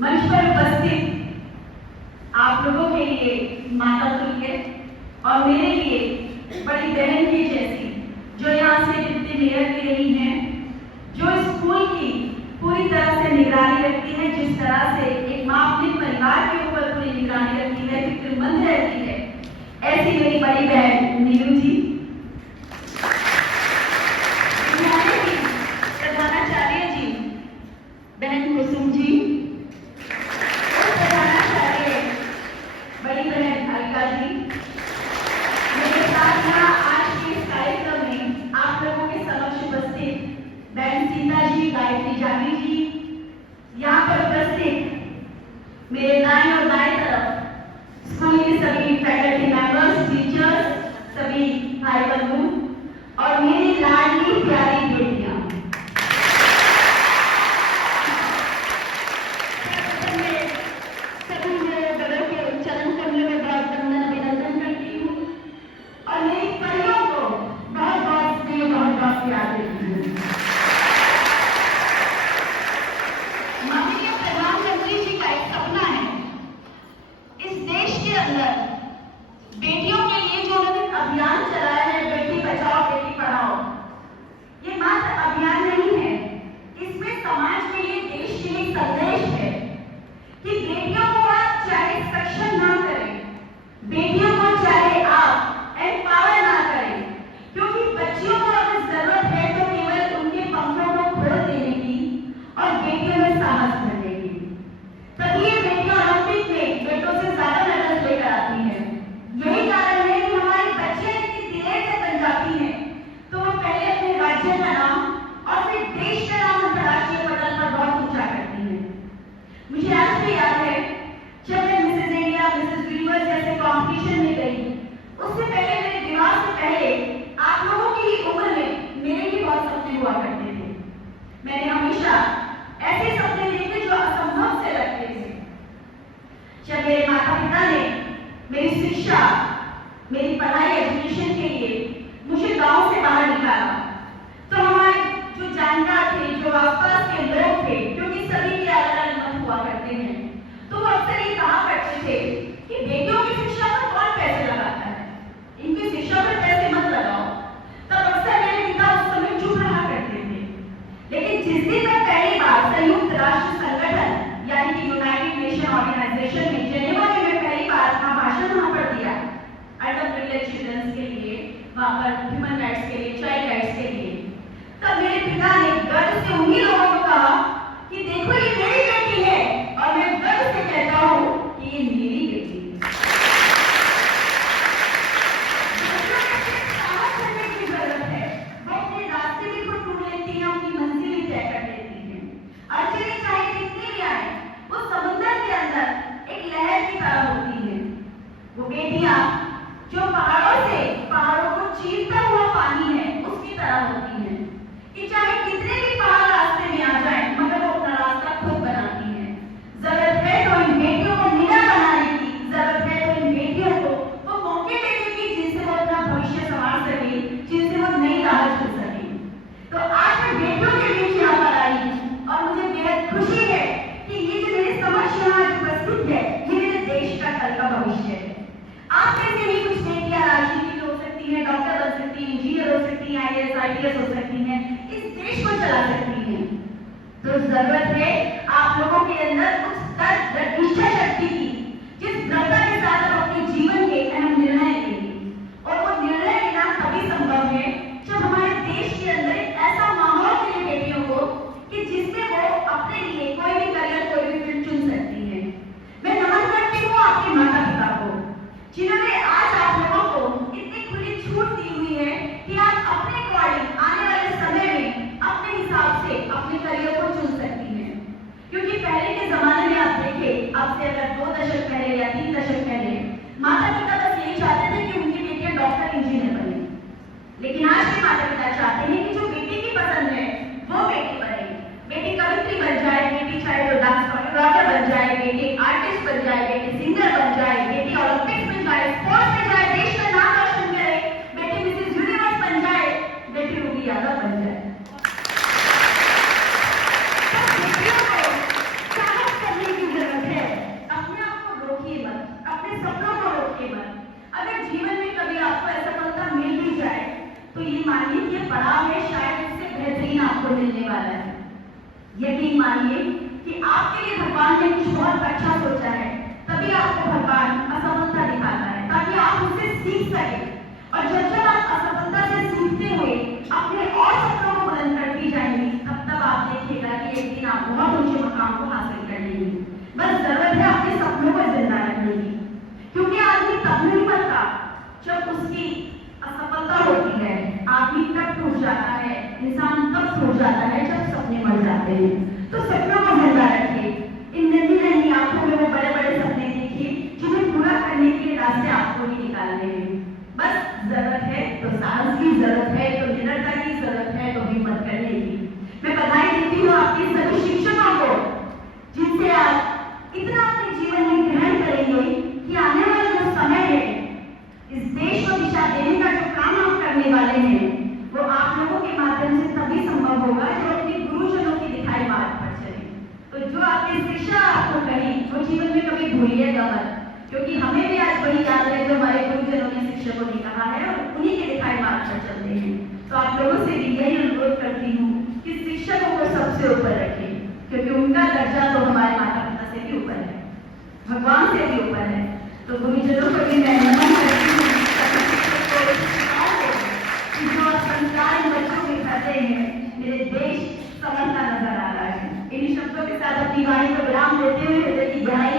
मंच पर उपस्थित आप लोगों के लिए माता तुल्य और मेरे लिए बड़ी बहन की जैसी, जो यहाँ से डिप्टी मेयर भी रही हैं, जो स्कूल की पूरी तरह से निगरानी रखती है, जिस तरह से एक माँ अपने परिवार के ऊपर पूरी निगरानी रखती है, फिक्रमंद रहती है, ऐसी मेरी बड़ी बहन नीलू जी, प्रधानाचार्य जी बहन कुसुम जी, प्रधानाचार्य बड़ी बहन अलका जी, मेरे साथ यहाँ आज के इस कार्यक्रम में आप लोगों के समक्ष उपस्थित बहन सीता जी, गायत्री जानी जी, यहाँ पर उपस्थित मेरे दाएं और बाएं तरफ स्कूल के सभी फैकल्टी मेंबर्स, टीचर्स, सभी भाई बंधु और मेरी लाडली प्यारी बेटियां, सभी मेरे बड़ों के चरण कमलों में बहुत वंदन अभिनंदन करती हूँ और मेरी परियों को बहुत बहुत स्नेह, बहुत बहुत प्यार देती हूँ। माननीय प्रधानमंत्री जी का एक सपना है इस देश के अंदर बेटियों के लिए जो उन्होंने अभियान चलाया है, बेटी बचाओ बेटी पढ़ाओ, ये मात्र अभियान नहीं है, इसमें समाज के लिए, देश के लिए संदेश है कि बेटियों को आप चाहे सक्षम ना करें, बेटियों को चाहे आप एम्पावर ना करें, क्योंकि बच्चियों को अगर जरूरत है तो केवल उनके पंखों को खोल देने की और बेटियों में साहस भरने की। तभी ये बेटियां ओलंपिक में बेटों से ज्यादा मेडल्स लेकर आती हैं। यही कारण है कि हमारी बच्चियां इतनी देर से बन जाती हैं तो वो पहले अपने राज्य का नाम और फिर देश का नाम अंतर्राष्ट्रीय पटल पर बहुत ऊंचा करती हैं। मुझे आज भी याद है जब मैं मिसेस इंडिया, मिसेस यूनिवर्स जैसे कॉम्पिटिशन में गई, उससे पहले, मेरे विवाह से पहले आप लोगों की ही उम्र में मेरे भी बहुत सपने हुआ करते थे। मैंने हमेशा ऐसे सपने देखे जो असंभव से लगते थे। जब मेरे माता पिता ने मेरी शिक्षा, मेरी पढ़ाई, एजुकेशन के लिए मुझे गांव से बाहर निकाला, तो हमारे जो जानकार थे, जो आसपास के लोग थे, क्योंकि सभी के अलग अलग मत हुआ करते हैं, तो वो अक्सर ये कहा करते थे कि बेटियों की शिक्षा पर कौन पैसे लगाता है, इनकी शिक्षा पर पैसे मत लगाओ। तब अक्सर मेरे पिता उस समय चुप रहा करते थे। लेकिन जिस दिन मैं पहली बार संयुक्त राष्ट्र संगठन यानी कि यूनाइटेड नेशन ऑर्गेनाइजेशन में जेनेवा में मैं पहली बार अपना भाषण वहां पर दिया, अंडर प्रिविलेज्ड चिल्ड्रंस के लिए, वहां पर ह्यूमन राइट्स के लिए, चाइल्ड राइट्स के लिए, तब मेरे पिता ने गर्व से उन्हीं लोगों को कहा कि देखो ये मेरी बेटी है और मैं गर्व से कहता हूँ कि ये मेरी बेटी है। साहस करने की जरूरत है, वो अपने रास्ते भी खुद ढूंढ लेती हैं, अपनी मंजिल भी तय कर लेती हैं। अड़चनें चाहे कितनी भी आए, उस समुद्र के अंदर एक लहर की तरह होती है। वो बेटियां जो पहाड़ों को चीरता हुआ पानी है, उसकी तरह होती हैं कि चाहे कितने भी पहाड़ रास्ते में आ जाए, मगर वो अपना रास्ता खुद बनाती हैं। जरूरत है तो इन बेटियों को निडर बनाने की, जरूरत है तो इन बेटियों को वो मौके देने की जिनसे वो अपना भविष्य संवार सके, जिनसे वो नई राह चुन सके। तो आज मैं बेटियों के बीच यहाँ पर आई और मुझे बेहद खुशी है कि ये जो मेरे समक्ष यहाँ उपस्थित है, ये मेरे देश का कल का भविष्य है। आप में से भी कुछ बेटियां राजनीति में हो सकती हैं, डॉक्टर बन सकती हैं, इंजीनियर हो सकती हैं, IAS, IPS हो सकती हैं, इस देश को चला सकती हैं। तो जरूरत है आप लोगों के अंदर उस इच्छा शक्ति की, जिस दृढ़ता के साथ आप अपने जीवन के अहम निर्णय लेंगे। और वो निर्णय लेना तभी संभव है जब हमारे देश के अंदर एक ऐसा माहौल मिले बेटियों को कि जिससे वो अपने लिए कोई भी करियर, कोई भी फील्ड चुन सकती है। मैं नमन करती हूँ आपके माता पिता को, जिन्होंने आज आप लोगों को इतनी खुली छूट दी हुई है कि आप अपने अकॉर्डिंग आने वाले समय में अपने हिसाब से अपने करियर को चुन सकती हैं। क्योंकि पहले के जमाने में आप देखें, अब से अगर 2 इससे बड़ा है, शायद इससे बेहतरीन आपको मिलने वाला है। यकीन मानिए कि आपके लिए भगवान ने कुछ बहुत अच्छा सोचा है, तभी आपको भगवान असफलता दिखाता है ताकि आप उससे सीख सके। और जब जब आप असफलता से सीखते हुए अपने और सपनों को बुलंद करती जाएंगी, तब तब आप देखिएगा कि एक दिन आप बहुत ऊंचे मकाम को हासिल कर लेंगे। बस जरूरत है अपने सपनों को जिंदा रखने की, क्योंकि आदमी तब नहीं मरता जब उसकी असफलता होती है, आदमी तब टूट जाता है, इंसान तब टूट जाता है जब सपने मर जाते हैं। तो सपनों को जिंदा रखिए, इन नन्ही नन्ही आंखों में वो बड़े बड़े सपने देखिए जिन्हें पूरा करने के रास्ते आपको ही निकालने हैं। बस जरूरत है तो साहस की, जरूरत है तो निडरता की, जरूरत है तो हिम्मत करने की। मैं बधाई देती हूँ आपके सभी शिक्षकों को, जिनसे आप इतना अपने जीवन में ग्रहण करेंगे कि आने वाला जो समय है, इस देश को दिशा देने का जो काम आप करने वाले हैं, वो आप लोगों के माध्यम से तभी संभव होगा जो अपने गुरुजनों की दिखाई मार्ग पर चले। तो जो आपकी शिक्षा आपको कही, वो जीवन में कभी भूलिएगा मत, क्योंकि हमें भी आज वही याद है जो हमारे गुरुजनों ने, शिक्षकों ने कहा है, और उन्हीं के दिखाई मार्ग पर चलते हैं। तो आप लोगों से भी यही अनुरोध करती हूँ कि शिक्षकों को सबसे ऊपर रखें, क्योंकि उनका दर्जा तो हमारे माता पिता से भी ऊपर है, भगवान से भी ऊपर है। तो गुरुजनों को भी मैं नमन करती हूँ, जो संस्कार इन बच्चों में भरते हैं, मेरे देश समझता नजर आ रहा है। इन शब्दों के साथ अपनी वाणी को विराम देते हुए हृदय की गहराई